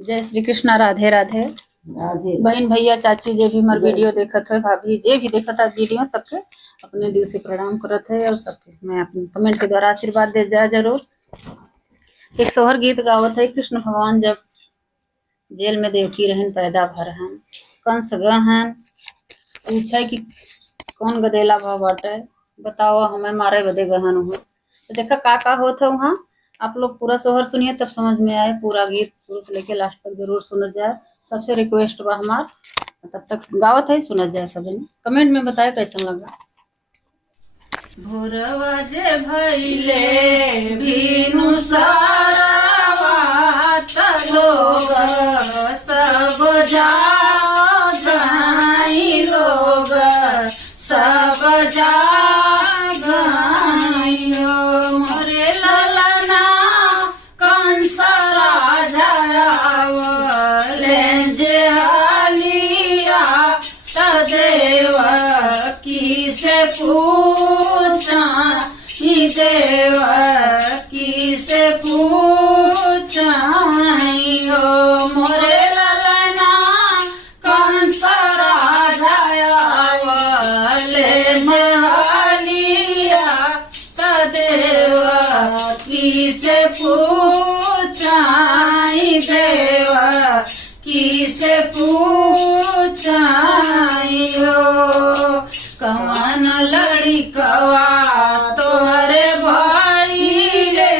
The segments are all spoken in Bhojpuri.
जय श्री कृष्णा। राधे राधे। राधे। बहन भैया चाची जे भी हमार वीडियो देखत है, भाभी जे भी देखत है वीडियो, सबके अपने दिल से प्रणाम करत है और सबके मैं अपने कमेंट के द्वारा आशीर्वाद दे जाए जरूर। एक सोहर गीत गावत है। कृष्ण भगवान जब जेल में देवकी रहन पैदा भरहन, कंस गहन पूछे कि कौन गदेला भाव बाटे, बताओ हमें मारे बदे गहन हो। तो देखा का होता है वहाँ। आप लोग पूरा सोहर सुनिए तब समझ में आए। पूरा गीत शुरू से लेके लास्ट तक जरूर सुन जाए। सबसे रिक्वेस्ट बा हमार, तब तक गावत है सुनत जाए। सभी कमेंट में बताए कैसा लगा। भोरवा जे भइले भीनु सारावा त लोग सब जागाई, लोग सब जागाई हो। मोरे ललना कंस राजा आवले जे हालिया त देवकी से पूछा, देवकी से पूछा हो। मोरे ललना कंस राजा आवले जे हालिया त देवकी से पूछा, देवकी से पूछा हो। कवन लड़िकवा तोहरे भाई रे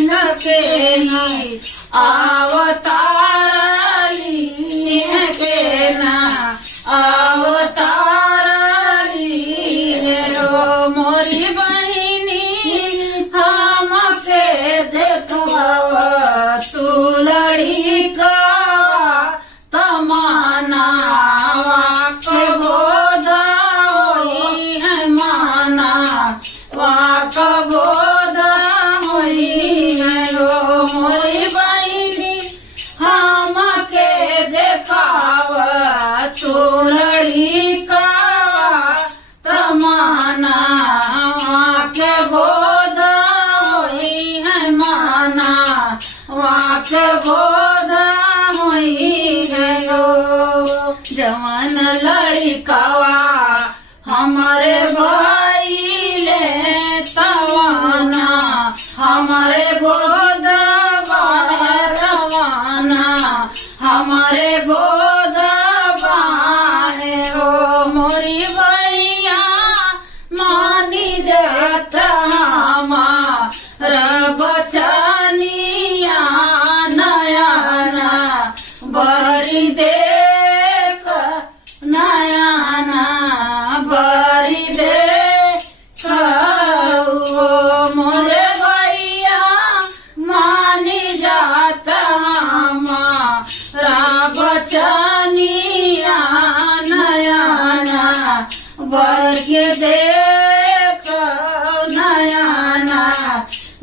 नके नहीं आवतारली के ना आवतारली रो। मोरी बहिनी हमके देखवा तू लड़िका तमाना बोध होई है, माना वाक बोध होई है रो। मोरी बहिनी हमके देखाव तू लड़िका तमाना वाक बोध होई है, माना वाक बोध होई है रो। जवन लड़िकावा हमारे भाई ले तवाना, हमारे गोद रवाना, हमारे गोद बाहे हो। मोरी भैया मानी जत हमार बचनिया नयाना बरी देख, नयाना बरी देख हो। मोरे भैया मानी जात हमारा बचनिया नयाना बरी देख, नयाना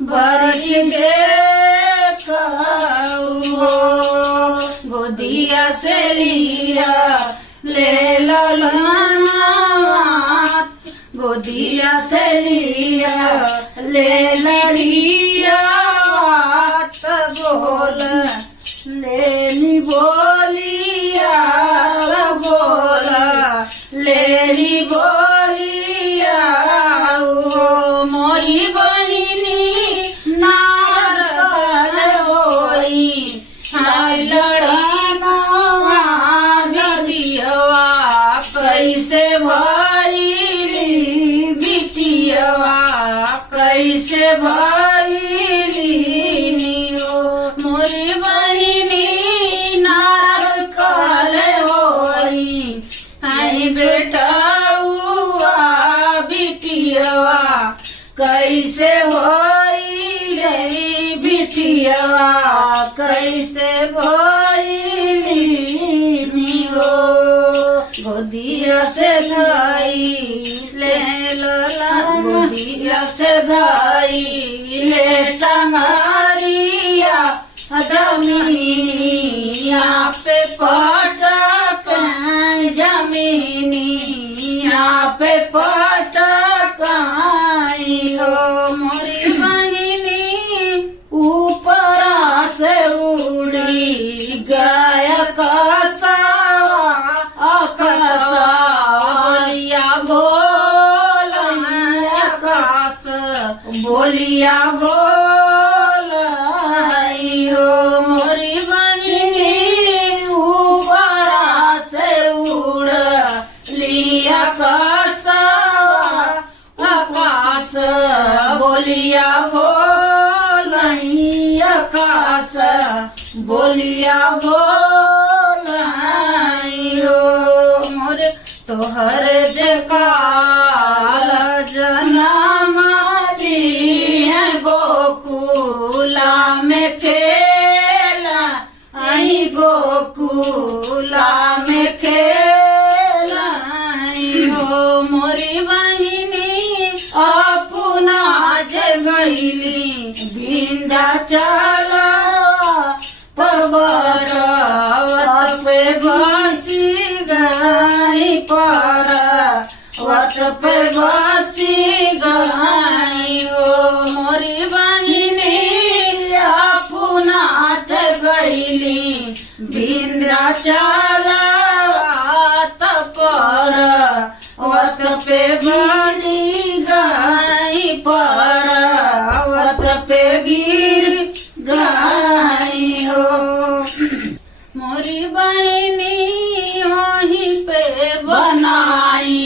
बरी देख हो। गोदिया से लिया ले ललना, गोदिया से लिया ले लड़िया त बोल लेनी बोलिया, बोल लेनी बोलिया हो। मोरी बहिनी नारद होई हाय लड़ाना बिटियवा कैसे भइली, बिटियवा कैसे भइली हो। मोरी बहिनी नारद काले होई हाय बेटाउआ बिटियवा कैसे होई रे, बिटियवा कैसे भइली हो। गोदिया से धाई ले लला, गोदिया से धाई ले टंगारिया जमीनिया पे पटक, जमीनिया पे पटक हो। मोरी बहिनी ऊपर से उड़ी बोलिया बोलाई हो मोरी बहिनी ऊपरा से उड़ लिया कसवा आकाश बोलिया बोलाई आकाश बोलिया बोलाई हो मोरे तोहर जकाल जनम ली है गोकुला में खेला आई गोकुला में खेला आई हो मोरी बहिनी अपना जगैली विंध्याचल पर्वत पे बसी गई पर्वत पे बसी गई हो मोरी बहिनी अपना जगैली विंध्याचल पर्वत पे बसी गई पर्वत पे गिर गई हो मोरी बहिनी वहीं पे बनाई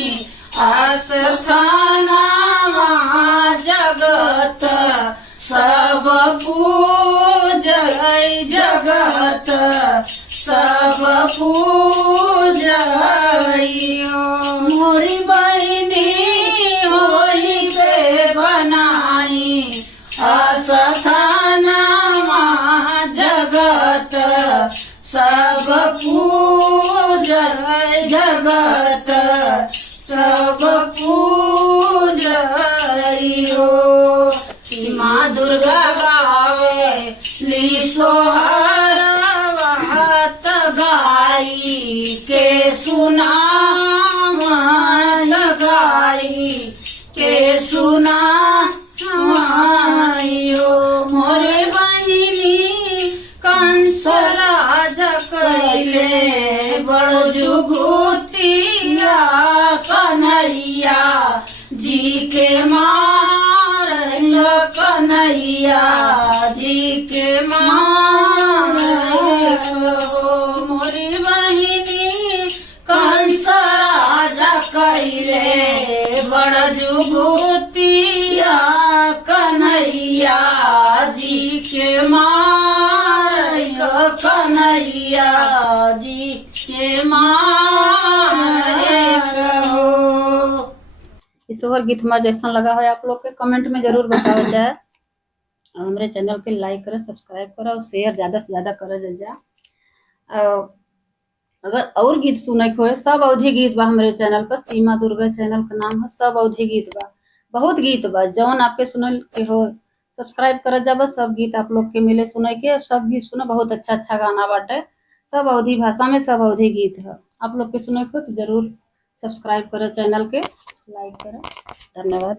आस्थाना जगत सब पूजय जगत सब पूजय मोरी बहिनी वहीं पे बनाई आस्थाना जगत सब पूजय जगत सब पूजय हो सीमा दुर्गा गावे ली सोहर वात गाई के सुना गाई के सुना मोरे बहिनी कंस राजा कैले बड़ जुगुतिया कन्हैया जी के मार कन्हैया जी के मार मोरी बहिनी कंस राजा कैले बड़ जुगुतिया कन्हैया जी के मार कन्हैया जी के मार इस ओवर गीत हमारा जैसा लगा है आप लोग के कमेंट में जरूर बताओ जाए। हमारे चैनल के लाइक करें सब्सक्राइब करें और शेयर ज्यादा से ज्यादा करें जा। अगर और गीत सुने को है सब अवधि गीत बा हमारे चैनल पर सीमा दुर्गा चैनल का नाम है सब अवधि गीत बा बहुत गीत बा जौन आपके सुने के हो सब्सक्राइब कर जा बस सब गीत आप लोग के मिले सुने के सब गीत सुने बहुत अच्छा अच्छा गाना बाटे सब अवधि भाषा में सब अवधि गीत है आप लोग के सुने को तो जरूर सब्सक्राइब करें चैनल के लाइक करें धन्यवाद।